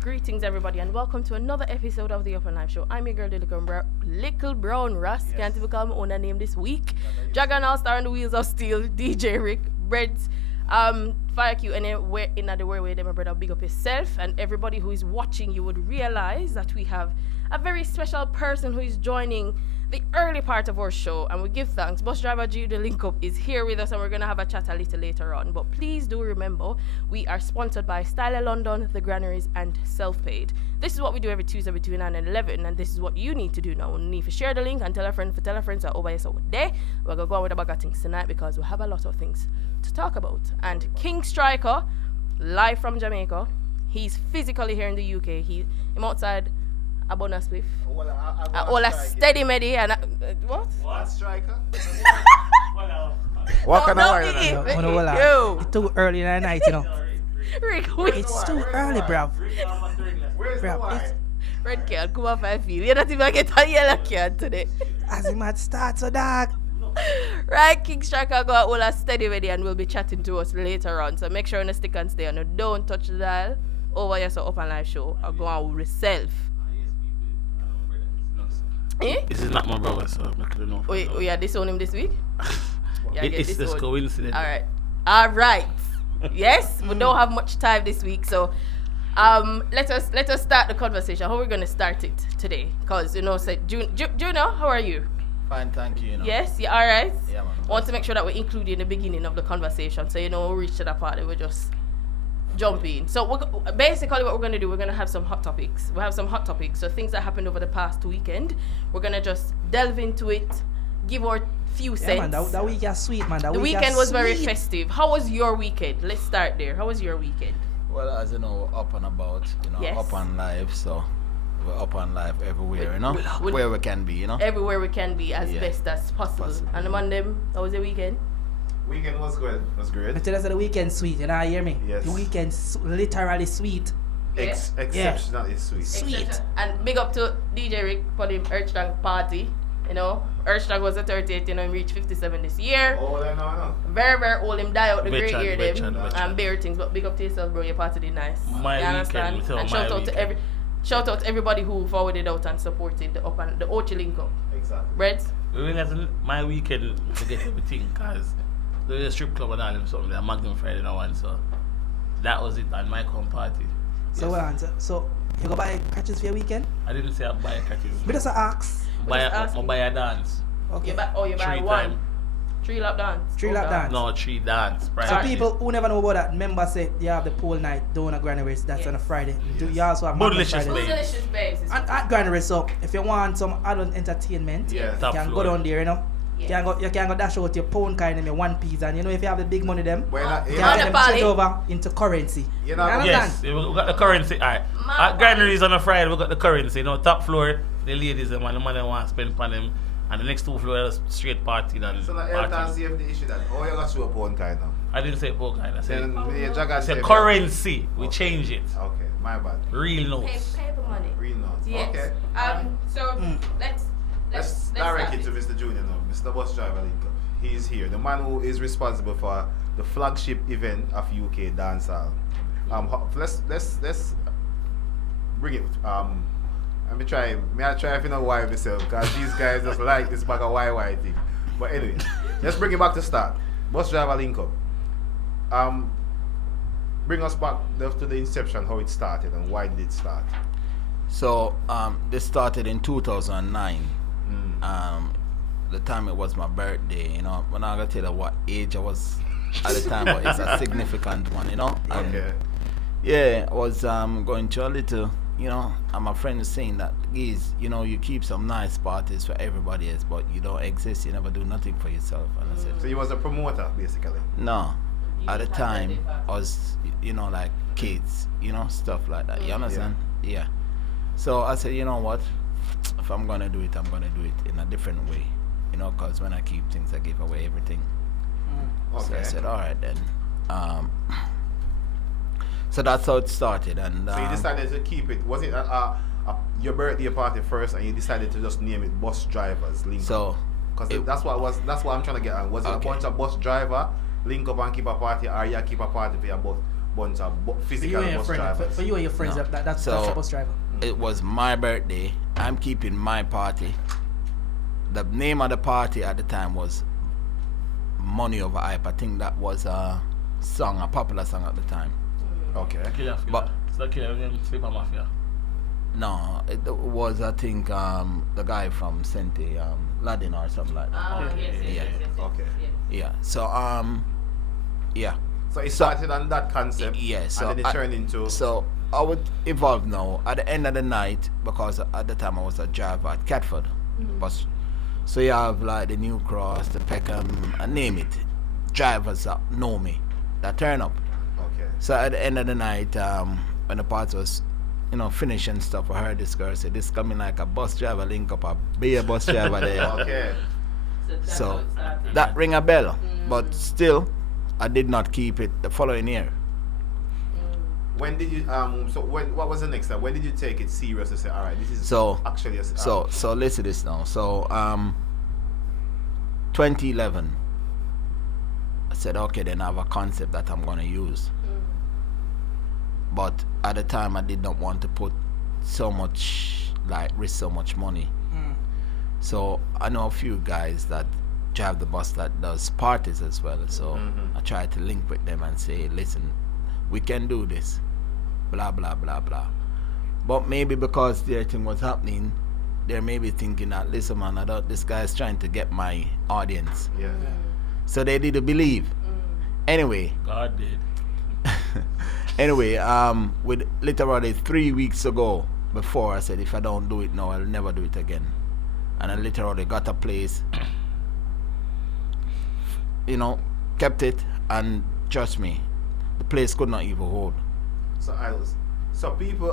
Greetings, everybody, and welcome to another episode of the Up and Live Show. I'm your girl, the Little Brown Russ. Yes. Can't even call my own name this week. Dragon All-Star on the Wheels of Steel, DJ Rick, Breads, Fire Q, and then we're in the way, my brother, big up yourself, and everybody who is watching, you would realize that we have a very special person who is joining the early part of our show, and we give thanks. Bus Driver Linkup is here with us, and we're going to have a chat a little later on. But please do remember, we are sponsored by Style London, The Granaries, and Self-Paid. This is what we do every Tuesday between 9 and 11, and this is what you need to do now. You need to share the link and tell a friend so over here. So there, we're going to go on with a bag of things tonight because we have a lot of things to talk about. And King Striker, live from Jamaica, he's physically here in the UK. I'm outside a bonus spliff. All a steady medi and what? What striker? What kind of It's too early in the night, you know. Rick, It's too early, bruv. Where's the wine? Red card, come off I feel. You're not even get a yellow card today. As it might start, so dog. Right, King Striker got all a steady ready and we'll be chatting to us later on. So make sure you stick and stay and don't touch the dial over your Up and Live Show or go on with yourself. Eh? This is not my brother, so I couldn't know. We are disown him this week? It's just coincidence. Alright. Yes, we don't have much time this week, so let us start the conversation. How we're gonna start it today? Because Juno, how are you? Fine, thank you. Yes, you alright? Yeah, man. Want to make sure that we include you in the beginning of the conversation, so we reach to that part and we just jump in. So basically what we're going to do, we're going to have some hot topics. We have some hot topics, so things that happened over the past weekend. We're going to just delve into it, give our few cents. Yeah, man, that week is sweet, man. The weekend was very festive. How was your weekend? Let's start there. How was your weekend? Well, as you know, up and about, Yes. up and live, so we're up and live everywhere, where we can be, Everywhere we can be as Yeah. best as possible. And among them, how was your weekend? Weekend was good. Was great. I tell us that the weekend sweet, you hear me? Yes. The weekend literally sweet. Exceptionally sweet. Sweet. And big up to DJ Rick for the Earthstrong party. Earthstrong was a 38, he reached 57 this year. Oh, no. Very, very old. Him die out the great year, them. Veteran. And bare things. But big up to yourself, bro. Your party did nice. My you understand? weekend, And shout out to everybody who forwarded out and supported the Ochi Linkup. Exactly. Breads? My weekend to get everything, because there's a strip club and all them something, a Magnum Friday and one, so that was it on my home party. So well, so you go buy catches for your weekend? I didn't say I buy a catches. But just ask. Buy a dance. Okay. You buy 3 one. time. 3 lap dance. 3 lap dance. No, 3 dance. So Friday. people who never know about that, remember say you have the pole night down at Granaries, that's Yes. on a Friday. Yes. You also have Magnum Delicious Fridays. Babe. Delicious babes. At Granaries, so if you want some adult entertainment, Yeah. you Top can floor. go down there, Yes. You can go dash out your pound kind and your one piece, and if you have the big money them, Well, you On can the get them party. straight over into currency. You know, Yes, we got the currency. Alright. At Granaries on a Friday, we got the currency. Top floor, the ladies and the man want to spend on them. And the next 2 floors, straight party. so like health and safety issue that. Oh, you got to a pound kind now. I didn't say poker, I said, I said currency. We change it. Okay, my bad. Real notes. Paper money. Real notes. Yes. Okay. So Let's direct it to Mr. Junior now, Mr. Bus Driver Linkup. He's here, the man who is responsible for the flagship event of UK dancehall. Let's bring it. I try if you know why myself, because these guys just like this bag of YY thing. But anyway, let's bring it back to start. Bus Driver Linkup. Bring us back to the inception, how it started and why did it start? So this started in 2009. The time it was my birthday, When I gotta tell you what age I was at the time, but it's a significant one, And, Okay. yeah, I was going to a little, and my friend was saying that, geez, you keep some nice parties for everybody else, but you don't exist, you never do nothing for yourself. And I said, So you was a promoter, basically. no. At the time, I was, like kids, stuff like that. You understand? Yeah. So I said, you know what? If I'm going to do it, I'm going to do it in a different way. Because when I keep things, I give away everything. So I said, all right then. So that's how it started. And So you decided to keep it. Was it your birthday party first, and you decided to just name it Bus Drivers Linkup? So, because that's what I'm trying to get at. Was it a Okay. bunch of bus driver link up and keep a party, or you keep a party for your bunch of For you physical and your bus friend, drivers. for you and your friends, No. that's So- a bus driver. It was my birthday. I'm keeping my party. The name of the party at the time was Money Over Hype. I think that was a song, a popular song at the time. Okay. Killer. But- It's not killer, Sleeper Mafia. No, it was, I think, the guy from Sente, Ladin or something like that. Ah, Okay, yes, yes, yeah, yes, yes, yes, okay. yes. Yeah. So, yeah. So it started on that concept. Yeah, so and then it turned into. So I would evolve now. At the end of the night, because at the time I was a driver at Catford, but so you have like the New Cross, the Peckham, and name it, drivers that know me, that turn up. Okay. So at the end of the night, when the party was, finished and stuff, I heard this girl say, "This coming like a bus driver link up, a be a bus driver there." Okay. That's So how it started. that ring a bell, but still, I did not keep it the following year. When did you what was the next step? When did you take it serious to say, all right, this is So- actually a So listen to this now. So 2011, I said, okay, then I have a concept that I'm gonna use. But at the time, I did not want to put so much, risk so much money. So I know a few guys that drive the bus that does parties as well. So I tried to link with them and say, listen, we can do this, blah blah blah blah. But maybe because their thing was happening, they're maybe thinking that, listen man, this guy's trying to get my audience. Yeah. So they didn't believe. Anyway, God did. anyway, with literally 3 weeks ago, before I said, if I don't do it now, I'll never do it again. And I literally got a place, kept it, and trust me, the place could not even hold. So people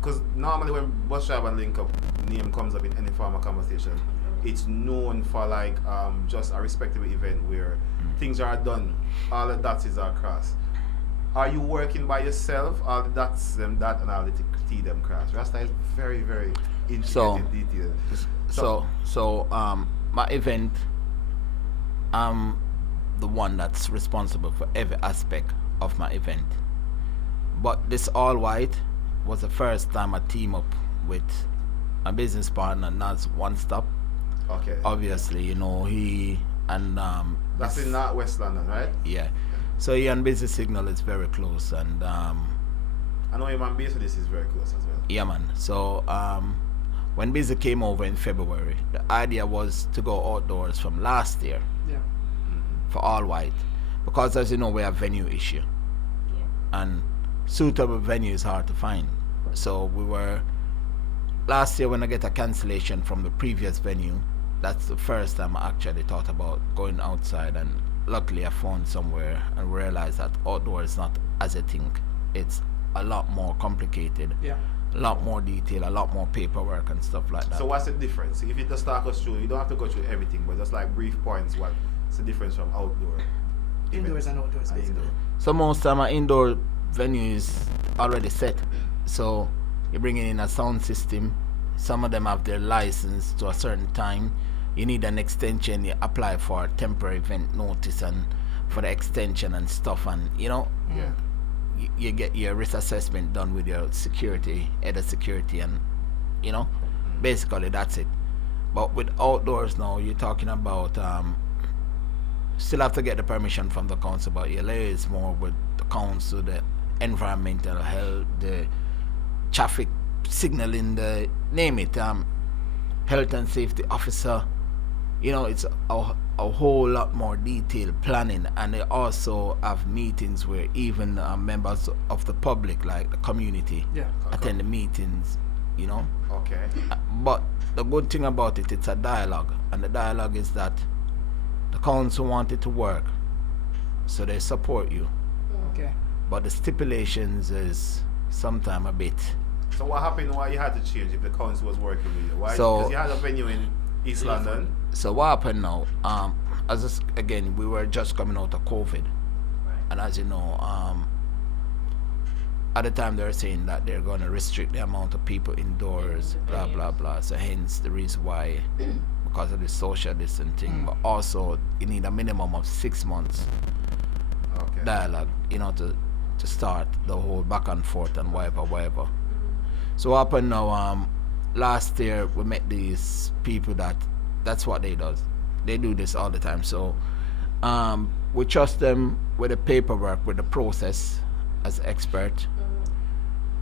because normally when Bus Driver Linkup name comes up in any form of conversation, it's known for just a respectable event where things are done, all the dots are crossed. Are you working by yourself? All the dots them that and all the T them cross. Rasta is very, very intricate So- in detail. So my event, I'm the one that's responsible for every aspect of my event. But this all white was the first time I team up with a business partner, Nas One Stop. Okay. Obviously, he and That's in West London, right? yeah. So he and Busy Signal is very close, and I know your man base for this is very close as well. yeah, man. So when Busy came over in February, the idea was to go outdoors from last year Yeah. for all white, because as you know, we have venue issue, and suitable venue is hard to find. So we were last year when I get a cancellation from the previous venue. That's the first time I actually thought about going outside, and luckily I found somewhere and realized that outdoor is not as I think. It's a lot more complicated, Yeah. a lot more detail, a lot more paperwork and stuff like that. So what's the difference? If you just talk us through, you don't have to go through everything, but just brief points. What's the difference from outdoor? Indoors and outdoors, and basically. indoor? So most time our indoor venue is already set. So you're bringing in a sound system. Some of them have their license to a certain time. You need an extension. You apply for a temporary event notice and for the extension and stuff. And Yeah. you get your risk assessment done with your security, head of security, and basically that's it. But with outdoors now, you're talking about still have to get the permission from the council, but your layer is more with the council, the environmental health, the traffic signaling, the name it, health and safety officer. It's a whole lot more detailed planning, and they also have meetings where even members of the public, like the community, Yeah. attend the meetings. Okay. But the good thing about it, it's a dialogue, and the dialogue is that the council want it to work, so they support you. Okay. But the stipulations is sometimes a bit. So what happened? Why you had to change if the council was working with you? Why? So- Because you had a venue in East London. So what happened now? Again, we were just coming out of COVID, and as you know, at the time they were saying that they're going to restrict the amount of people indoors, blah blah blah. So hence the reason why, because of the social distancing, but also you need a minimum of 6 months Okay. dialogue, to to start the whole back and forth and whatever. So what happened now, last year we met these people that's what they does. They do this all the time. So we trust them with the paperwork, with the process as expert.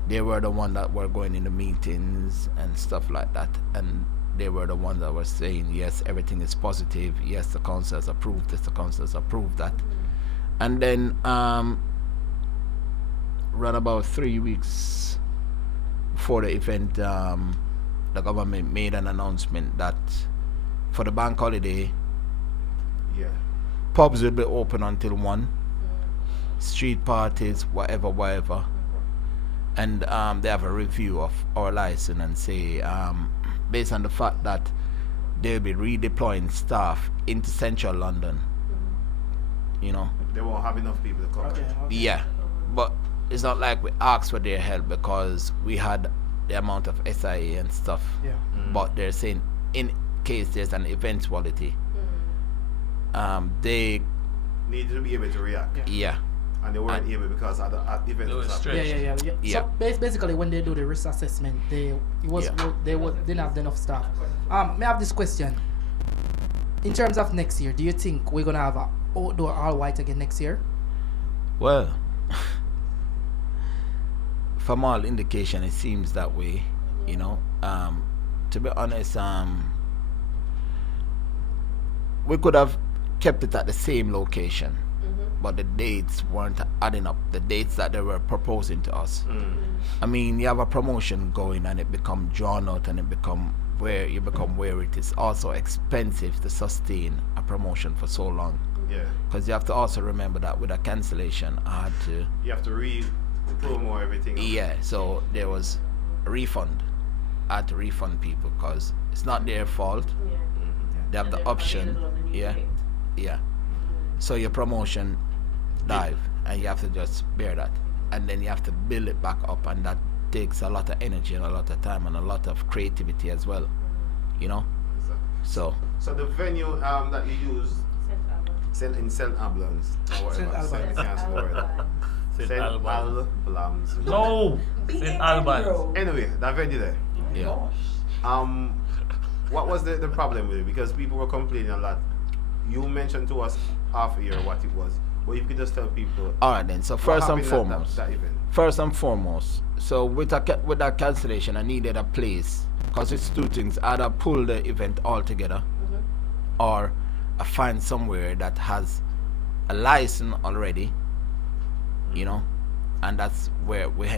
They were the one that were going in the meetings and stuff like that. And they were the ones that were saying, yes, everything is positive. Yes, the council has approved this, the council has approved that. And then run about 3 weeks before the event, the government made an announcement that for the bank holiday, pubs will be open until 1, street parties, whatever. And they have a review of our license and say, based on the fact that they'll be redeploying staff into central London, you know. They won't have enough people to cover. Okay. Yeah, but it's not like we asked for their help because we had the amount of SIA and stuff. Yeah. But they're saying in case there's an eventuality, they Need to be able to react. yeah. And they weren't able because at the event They were was stressed. happening. Yeah. So basically, when they do the risk assessment, didn't have enough staff. May I have this question? In terms of next year, do you think we're gonna have a outdoor all white again next year? Well, from all indication, it seems that way. You know, to be honest, we could have kept it at the same location, but the dates weren't adding up. The dates that they were proposing to us. I mean, you have a promotion going, and it become drawn out, and it become where it is also expensive to sustain a promotion for so long. Yeah. Because you have to also remember that with a cancellation, I had to. You have to promo everything. Yeah, so there was a refund. I had to refund people because it's not their fault. They have the option. Yeah. So your promotion dive, and you have to just bear that, and then you have to build it back up, and that takes a lot of energy and a lot of time and a lot of creativity as well. You know. So the venue that you use in St. Albans. St. Albans. St. Albans. No, St. Albans. Anyway, that venue there. yeah. What was the problem with it? Because people were complaining a lot. You mentioned to us half a year what it was, but if you could just tell people. All right then. So what first and happened at foremost. that event. First and foremost, so with that cancellation, I needed a place because it's two things: either pull the event altogether, or I find somewhere that has a license already, you know, and that's where we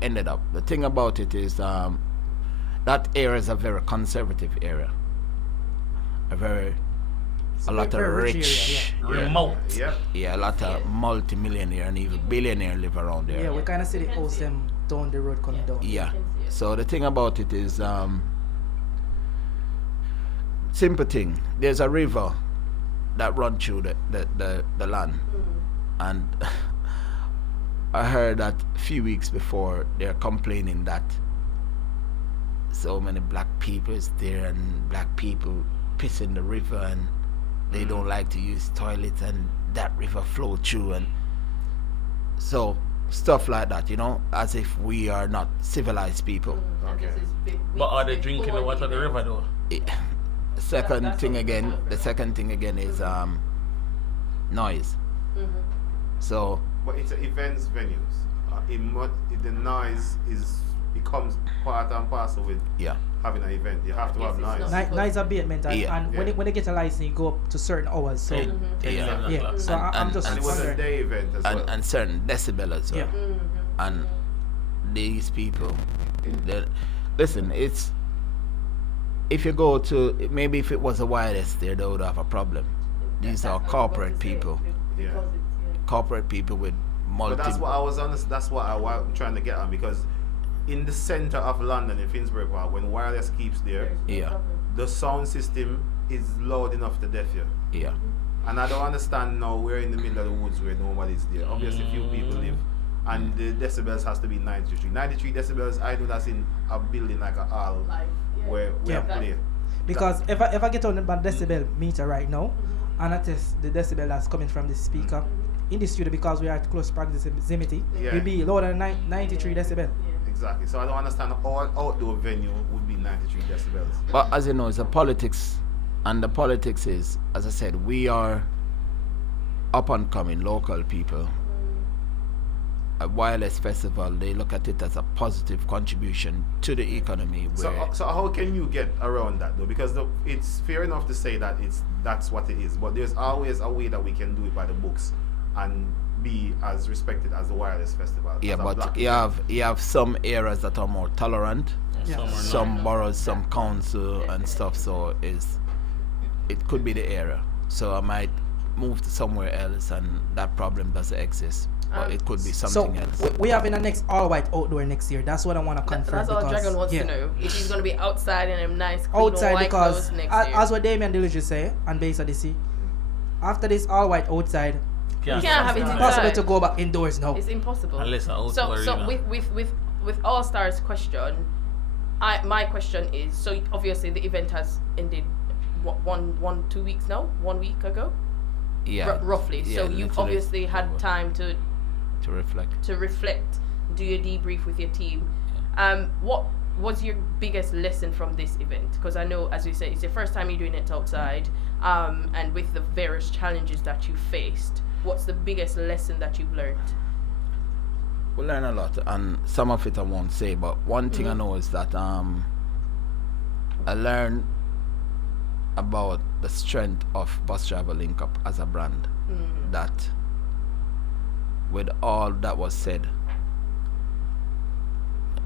ended up. The thing about it is that area is a very conservative area, a lot of very rich rich, area, Remote. Yeah. a lot of multi-millionaire and even billionaire live around there. Yeah, we kind of see the house them down the road coming down. Yeah. So the thing about it is, simple thing. There's a river that runs through the land, and I heard that a few weeks before they're complaining that so many black people is there and black people piss in the river and they don't like to use toilets and that river flow through, and so stuff like that, you know, as if we are not civilized people. Okay. But are they drinking the water of the river though? The second thing again is noise. So But it's events venues. The noise becomes part and parcel with yeah. having an event. You have to have noise. Noise abatement, and, Yeah. and when they get a license, you go up to certain hours. So Ten, Yeah. 11 yeah, o'clock. so I'm just And it was a wondering. day event as well. and certain decibel as well. Yeah. And these people, listen, it's if you go to maybe if it was a wireless there, they would have a problem. These are corporate people, Yeah. corporate people with multi. But that's what I was honest. That's what I was trying to get on, because in the center of London, in Finsbury Park, when wireless keeps there, Yeah, the sound system is loud enough to deaf you. yeah, And I don't understand now. We're in the middle of the woods where nobody's there. Obviously, few people live, and the decibels has to be 93. 93 decibels. I know that's in a building like a hall where we Yeah. play. Because if I get on the decibel meter right now, and I test the decibel that's coming from the speaker, in the studio because we are at close proximity, Yeah. will be lower than 93 decibel. Exactly. So I don't understand all outdoor venue would be 93 decibels. But as you know, it's a politics, and the politics is, as I said, we are up and coming local people. A wireless festival, they look at it as a positive contribution to the economy. Where So how can you get around that though? Because it's fair enough to say that that's what it is, but there's always a way that we can do it by the books and be as respected as the wireless festival. yeah, as a but black you have some areas that are more tolerant, Yeah. Some are not. some boroughs, some council and stuff. So it could be the area. So I might move to somewhere else, and that problem doesn't exist. But it could be So something else. we have in the next all white outdoor next year. That's what I want to confirm. That's all because, Dragon wants yeah, to know. If he's gonna be outside in them nice clean outside white because clothes next year. as what Damien Dillinger say and based on the sea, after this all white outside, You can't have it it's inside. impossible to go back indoors now. It's impossible. Unless an so outdoor so arena. with All Stars question, my question is, so obviously the event has ended what, 2 weeks now, 1 week ago, Yeah, roughly. yeah, So you've literally obviously had time to to reflect. do your debrief with your team. What was your biggest lesson from this event? Because I know, as we said, it's your first time you're doing it outside, and with the various challenges that you faced, what's the biggest lesson that you've learned? We learn a lot, and some of it I won't say, but one thing I know is that I learned about the strength of Bus Driver Linkup as a brand. That with all that was said,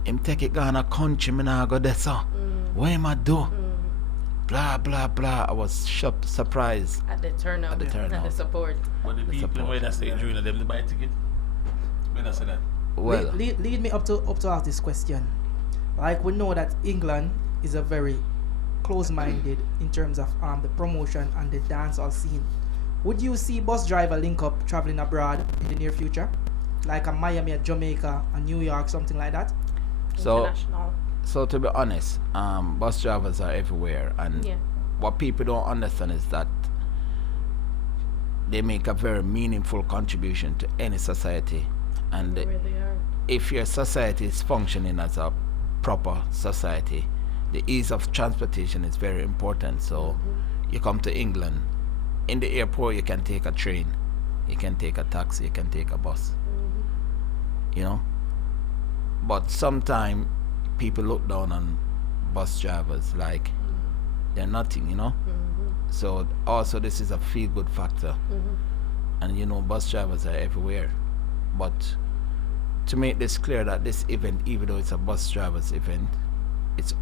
him take it gone a country, me nah go there, so what am I do? Blah blah blah. I was surprised. At the turnout, At the turnout. and the support. But the people support. when I say during them, they buy ticket. When I say that. Well, lead me up to ask this question. Like we know that England is a very close-minded in terms of the promotion and the dancehall scene. Would you see Bus Driver Linkup traveling abroad in the near future, like a Miami, a Jamaica, a New York, something like that? So- International. so to be honest, bus drivers are everywhere, and Yeah. what people don't understand is that they make a very meaningful contribution to any society, and Where they are. if your society is functioning as a proper society, the ease of transportation is very important. So you come to England, in the airport you can take a train, you can take a taxi, you can take a bus, you know. But sometimes people look down on bus drivers like they're nothing, you know. So also this is a feel good factor, and you know bus drivers are everywhere. But to make this clear that this event, even though it's a bus drivers event, it's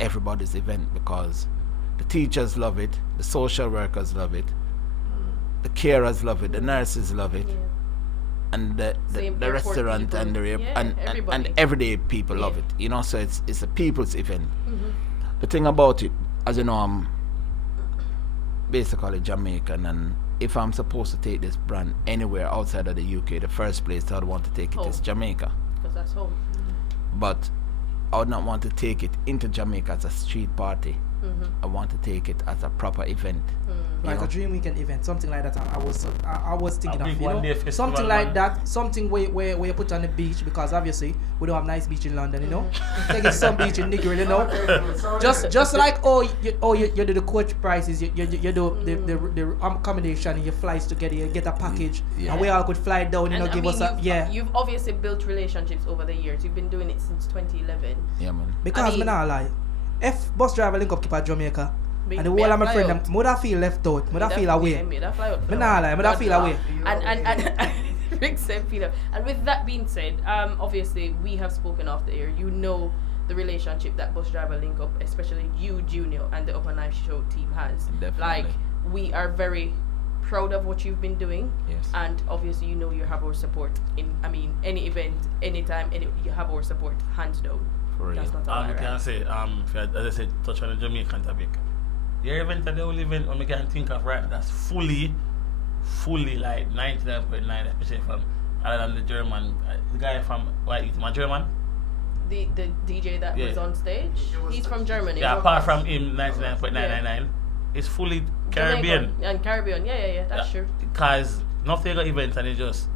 everybody's event, because the teachers love it, the social workers love it, the carers love it, the nurses love it, Yeah. and the Same airport restaurant people. and the Yeah, and everybody. everyday people love Yeah. it, you know. So it's a people's event. The thing about it, as you know, I'm basically Jamaican, and if I'm supposed to take this brand anywhere outside of the UK, the first place I'd want to take it is Home. Jamaica. Because that's home. But I would not want to take it into Jamaica as a street party. I want to take it as a proper event. you Like know? a dream weekend event, something like that. I was thinking A of, big you one-day know, festival, something like man. that, something where you put on the beach, because obviously we don't have nice beach in London, you know. Take it to some beach in Nigeria, you know. just like you do the coach prices, you do the accommodation, your flights together, you get a package, Yeah. and we all could fly down, you know, And give us a You've obviously built relationships over the years. You've been doing it since 2011. Yeah, man. Because I me not lie, if Bus Driver Linkup keep at Jamaica, Me- and the me whole a of my fly friend out. them, would I feel left out, would I feel away. Me that fly out. Me not lie, me that feel away. And Rick said feel away. And with that being said, obviously we have spoken off the air. You know the relationship that Bus Driver Linkup, especially you, Junior, and the Upper Knife Show team has. Definitely. Like, we are very proud of what you've been doing. Yes. And obviously you know you have our support in, any event, anytime, you have our support, hands down. For real. That's not all I right. can say, if you had, as I said, touch on the Jamaican topic. Your event are the only event I can think of right that's fully like 99.9, especially from other than the German, the guy from my German. The DJ that was Yeah. on stage, he's from Germany. Yeah, apart from him, 99.999, it's fully Caribbean. Jamaica and Caribbean, yeah, that's true. Because nothing got events and it's just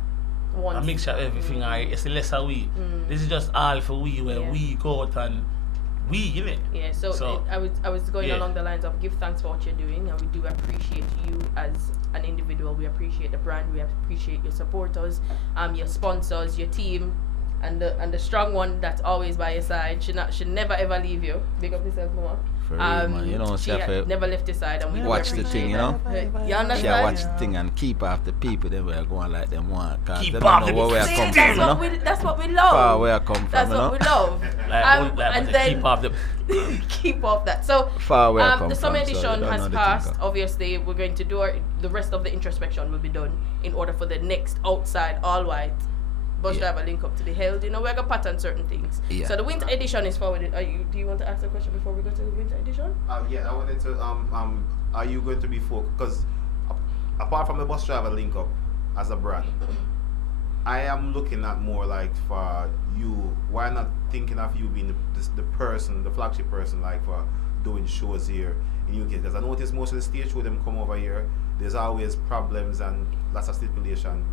a mixture of everything. It's a lesser we. This is just all for we where we go out and we, innit? Yeah, so I was going along the lines of give thanks for what you're doing, and we do appreciate you as an individual. We appreciate the brand. We appreciate your supporters, your sponsors, your team, and the strong one that's always by your side. Should never ever leave you. Big up yourself, Mama. For real, man. You know, she never left your side, and we watch the thing, you know. You understand? She watch the thing and keep after people. Then we're going like them one, cause keep they don't know where we are come from, you know. That's what we love. Far where I come from, That's what we love. And then keep off the keep off that. So far where I come the from, summer so edition they don't has know the passed. thing. Obviously, we're going to do the rest of the introspection will be done in order for the next outside all white Bus Driver Linkup to be held. You know, we're gonna pattern certain things. Yeah. So the winter edition is forwarded. Do you want to ask a question before we go to the winter edition? Yeah, I wanted to are you going to be focused? Because apart from the Bus Driver Linkup as a brand, I am looking at more like for you. Why not thinking of you being the person, the flagship person, like for doing shows here in UK? Because I notice most of the stage shows them come over here. There's always problems and lots of stipulation.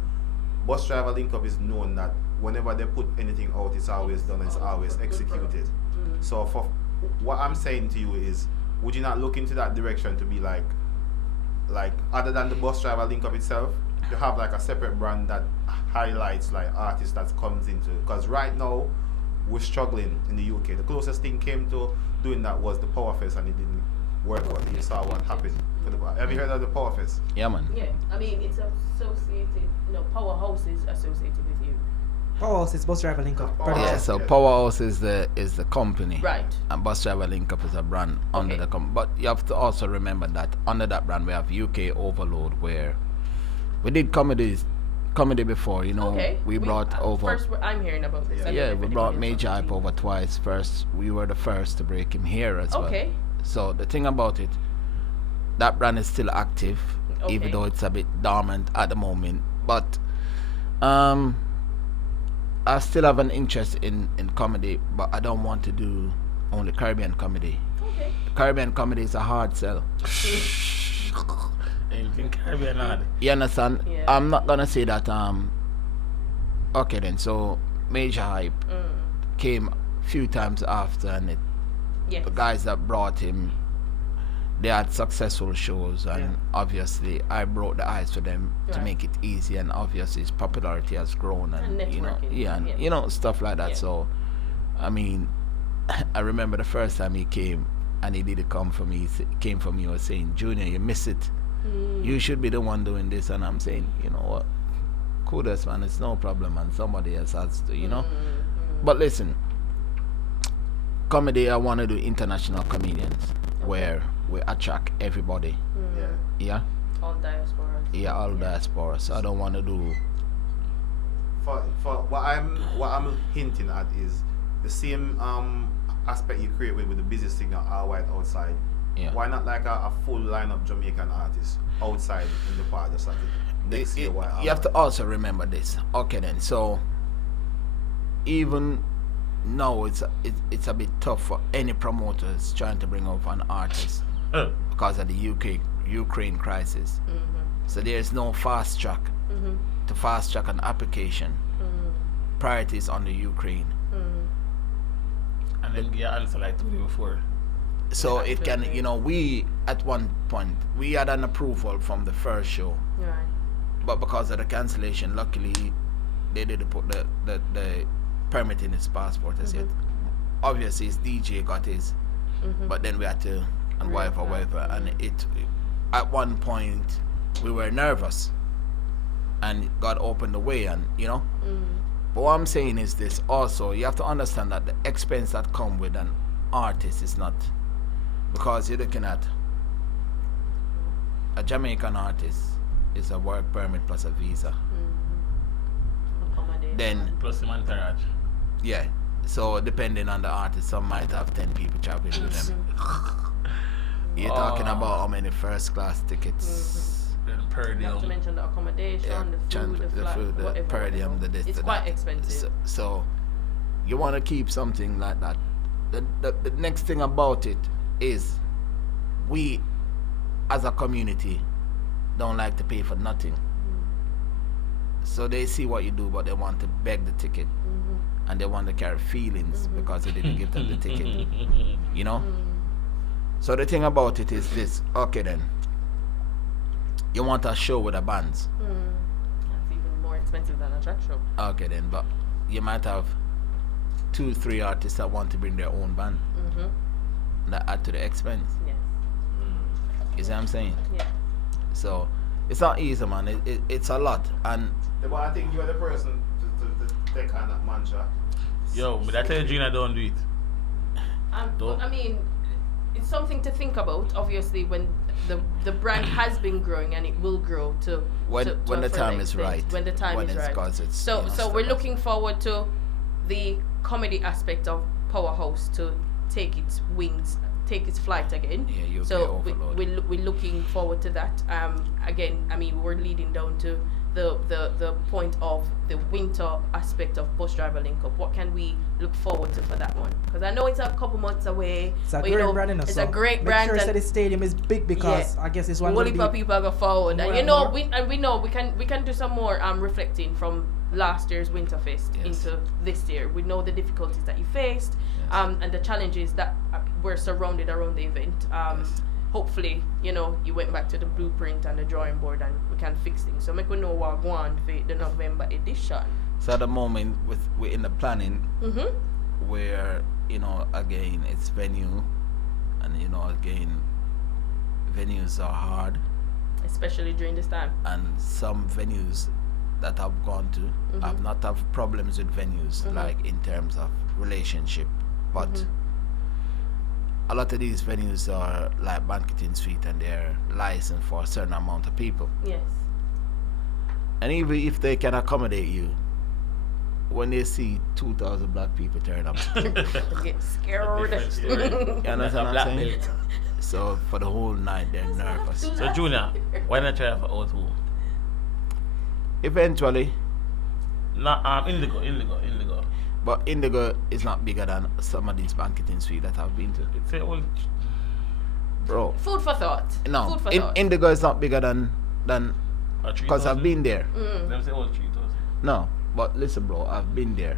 Bus Driver Linkup is known that whenever they put anything out, it's always done and it's always executed. So for what I'm saying to you is, would you not look into that direction to be like other than the Bus Driver Linkup itself, to have like a separate brand that highlights like artists that comes into? Because right now we're struggling in the UK. The closest thing came to doing that was the Power Fest, and it didn't work out. You saw what happened. Have you heard of the Power Fest? Yeah, man. Yeah, I mean it's associated. Powerhouse is associated with you. Powerhouse is Bus Driver Linkup. Yeah, so Powerhouse is the company, Right. and Bus Driver Linkup is a brand under the company. But you have to also remember that under that brand we have UK Overload, where we did comedy before. You know, we brought over. First, I'm hearing about this. Yeah, we brought Major Hype over twice. First, we were the first to break him here as well. Okay. So the thing about it, that brand is still active, even though it's a bit dormant at the moment. But I still have an interest in comedy, but I don't want to do only Caribbean comedy. Okay. Caribbean comedy is a hard sell. anything Caribbean hard. You understand? Yeah. I'm not gonna say that. Okay then. So Major Hype came a few times after, and the guys that brought him, they had successful shows, and obviously I broke the ice for them to make it easy, and obviously his popularity has grown, and you know, stuff like that. So I mean, I remember the first time he came and he did come for me. He came for me, was saying, "Junior, you miss it. You should be the one doing this." And I'm saying, you know what, kudos, man, it's no problem, and somebody else has to, you know. But listen, comedy, I want to do international comedians where we attract everybody. Yeah. All diasporas. Yeah, all diasporas. So I don't want to do. For what I'm hinting at is the same aspect you create with the busy signal all white outside. Yeah. Why not like a full lineup Jamaican artists outside in the park just like next year? You have to also remember this. Okay then, so even now it's a bit tough for any promoters trying to bring over an artist because of the Ukraine crisis. So there's no fast track to fast track an application. Priorities on the Ukraine. And then get answer like 2 days before. So it can, you know, we at one point we had an approval from the first show, but because of the cancellation, luckily they didn't put the permit in his passport as yet. Obviously his DJ got his, but then we had to and whatever, and it at one point we were nervous, and God opened the way, and you know. But what I'm saying is this also, you have to understand that the expense that come with an artist is not, because you're looking at a Jamaican artist is a work permit plus a visa. Then plus the entourage. Yeah. So depending on the artist, some might have 10 people traveling with them. You're talking about how many first class tickets. Per diem. Not to mention the accommodation, the food, the per diem, the this, it's the quite that. expensive. So you want to keep something like that. The next thing about it is we as a community don't like to pay for nothing. So they see what you do, but they want to beg the ticket. And they want to carry feelings because they didn't give them the ticket. You know? So the thing about it is this. Okay then. You want a show with the bands. That's even more expensive than a track show. Okay then, but you might have 2-3 artists that want to bring their own band. That add to the expense. Yes. You see what I'm saying? Yeah. So it's not easy, man. It's a lot. And But I think you're the person to take on that mantra. Yo, but I tell you, Gina, don't do it. Don't. I mean, it's something to think about. Obviously, when the brand has been growing and it will grow to when to the a further time is extent, right. When the time is right. 'Cause it's, So you know, so stuff we're like- looking forward to the comedy aspect of Powerhouse to take its wings, take its flight again. Yeah, you'll be so overload. we're looking forward to that. Again, I mean, we're leading down to the point of the winter aspect of Bus Driver Linkup. What can we look forward to for that one? Because I know it's a couple months away. It's a but, great brand, you know, It's so a great make brand. sure and that the stadium is big because I guess it's one whole of heap the of people go forward, and more you and know more. we know we can do some more reflecting from last year's Winterfest Yes. into this year. We know the difficulties that you faced, Yes. and the challenges that were surrounded around the event. Yes. Hopefully, you know, you went back to the blueprint and the drawing board, and we can fix things. So make we know what go on for the November edition. So at the moment, we're in the planning Mhm. where, you know, again, it's venue. And, you know, again, venues are hard. Especially during this time. And some venues that I've gone to have not have problems with venues, like in terms of relationship. But a lot of these venues are like banqueting suite and they're licensed for a certain amount of people. Yes. And even if they can accommodate you, when they see 2,000 black people turn up, Get scared. Different story. you understand That's a what I'm black saying? belt. So for the whole night, they're nervous. So Junior, why not try for O2? Eventually, Nah, Indigo. but Indigo is not bigger than some of these banqueting suites that I've been to. It's a old Bro, Food for thought. no, Food for thought. Indigo is not bigger than because I've 3,000. been there. Them say old 3,000. No, but listen, bro, I've been there.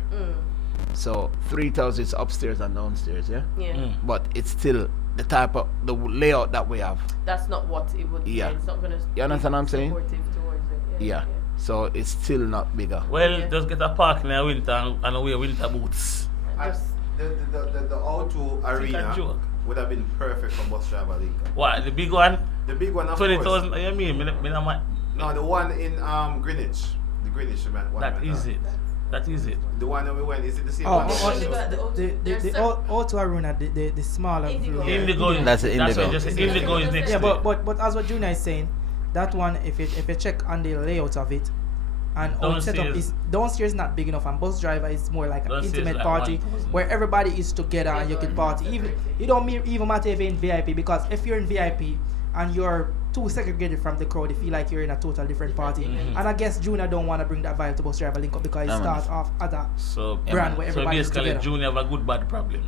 So 3,000 is upstairs and downstairs, yeah. Yeah. But it's still the type of the layout that we have. That's not what it would. Yeah. It's not gonna. You understand what I'm be saying? supportive towards it. Yeah. So it's still not bigger. Well, Yeah. just get a park in the winter and wear winter boots. Just The O2 arena joke. would have been perfect for Bus Driver Linkup. What, the big one? The big one, of 20,000, course. you mean? Me not mind. No, the one in Greenwich. The Greenwich one. That is it. That is it. The one that we went, is it the same Oh, one? There's some- auto arena, the smaller Indigo. view. Indigo. That's the That's Indigo. what just Indigo is next Yeah, to it. but as what Junior is saying, that one if you check on the layout of it, and our setup is downstairs not big enough, and Bus Driver is more like an Downstairs intimate like party 1,000. where everybody is together and you can party. Even you don't even matter if you're in VIP, because if you're in VIP and you're too segregated from the crowd, you feel like you're in a total different party. And I guess Junior don't want to bring that vibe to Bus Driver Linkup because it Yeah, man. starts off at a So, brand where so everybody is basically, together. Junior have a good bad problem.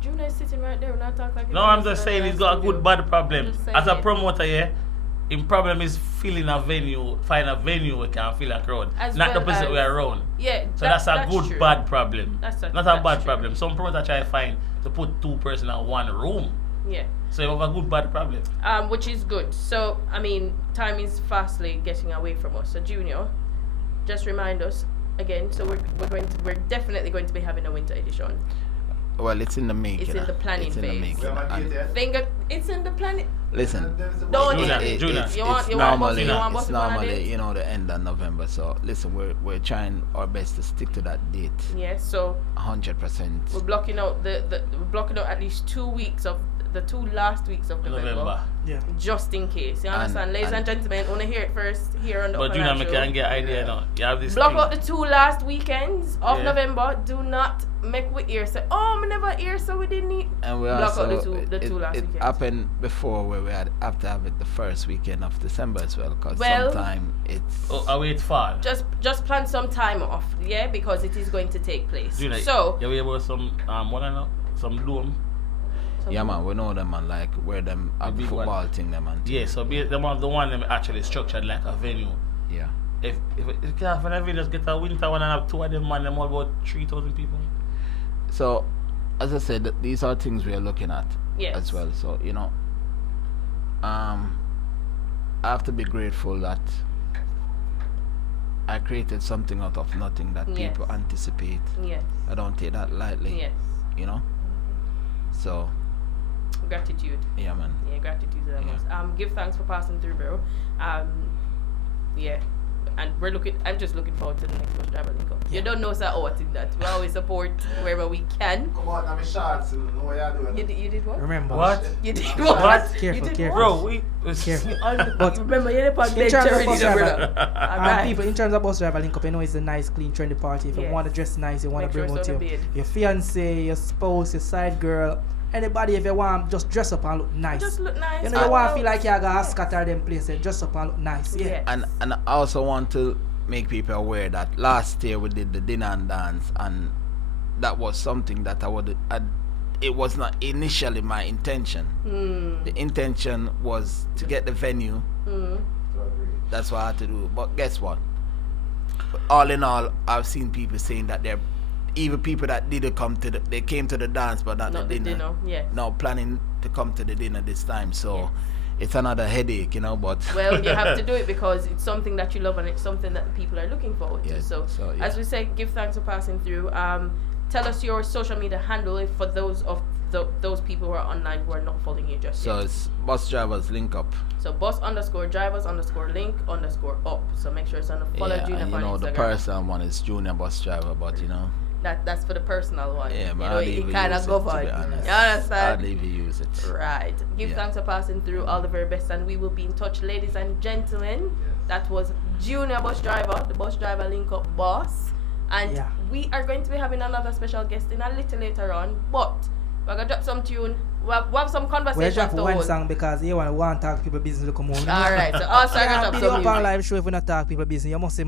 Junior is sitting right there. We're not talking like. No, I'm just saying he's got a good bad problem. Just saying As a it. promoter, yeah, his problem is filling a venue, find a venue where can fill a crowd. As Not the well person as- we are around. Yeah. So that's a good true. bad problem. That's Not a that's bad true. problem. Some promoters try to find to put 2 persons in one room. Yeah. So you have a good bad problem. Which is good. So I mean, time is fastly getting away from us. So Junior, just remind us again. So we're definitely going to be having a winter edition. Well, it's in the making. It's in the planning It's in the phase. making. We have a And date yet? Finger, it's in the planet. listen, Don't Junior, it- Junior. it's You want normally, you want both it's of them on a normally, date? you know, the end of November. So listen, we're trying our best to stick to that date, Yes. So 100%. we're blocking out we're blocking out at least 2 weeks of the 2 last weeks of November. yeah. Just in case. You understand? Ladies and gentlemen, wanna hear it first here on the But Upper Junior, Line me Show. can get idea now. You have this Block thing. out the 2 last weekends of Yeah. November. Do not make we hear say, oh, me never hear, so we didn't need. And we Block out also the two last it weekends. happened before where we had have to have it the first weekend of December as well, because Well- sometime it's Oh, I wait fall. Just plan some time off, yeah, because it is going to take place. Junior, So you hear about some what I know? Some dome. yeah, man, we know them, man, like where them have big football one. thing them and Yeah, so the one them actually structured like a venue. yeah. if you can't find a video, just get a winter one and have 2 of them, man, them all about 3,000 people. So, as I said, these are things we are looking at as well. So, you know, I have to be grateful that I created something out of nothing that people anticipate. Yes. I don't take that lightly. Yes. You know? So, gratitude. yeah, man. Yeah, gratitude to the most. Give thanks for passing through, bro. Yeah. And I'm just looking forward to the next Bus Driver Linkup. You don't know, sir, what in that. We always support wherever we can. Come on, I'm in shots. You know what you're doing. You did what? Remember. What? You did what? Careful, careful. Bro, we Careful. But remember, you're the in terms of Bus Driver, Alright. people, in terms of Bus Driver Linkup, you know it's a nice, clean, trendy party. If you want to dress nice, you want Make to bring sure out it's on the bed. your fiance, your spouse, your side girl, anybody, if you want, just dress up and look nice. Just look nice. You know, you want to feel like you're going to scatter them places, dress up and look nice. Yeah. Yes. And I also want to make people aware that last year we did the dinner and dance, and that was something that it was not initially my intention. The intention was to get the venue. That's what I had to do. But guess what? All in all, I've seen people saying that they're even people that didn't come to they came to the dance but not the dinner. Yes. Now planning to come to the dinner this time. So it's another headache, you know, but well, you have to do it because it's something that you love and it's something that the people are looking forward to. So as we say, give thanks for passing through. Tell us your social media handle for those of those people who are online who are not following you just yet. So it's Bus Drivers Linkup. So bus_drivers_link_up. So make sure it's on the follow Junior and on you know, Instagram. the personal one is Junior Bus Driver, but you know. That's for the personal one. Yeah, you but know, it kind of go for it. You understand? I hardly even use it. Right. Give thanks for passing through. All the very best, and we will be in touch, ladies and gentlemen. That was Junior Bus Driver, the Bus Driver Linkup boss, and we are going to be having another special guest in a little later on. But we're gonna drop some tune. We'll have some conversation. We'll drop one song because you want to talk people business. Look more. All right. So also I'm gonna drop some music. Live show if we not talk people business. You must say.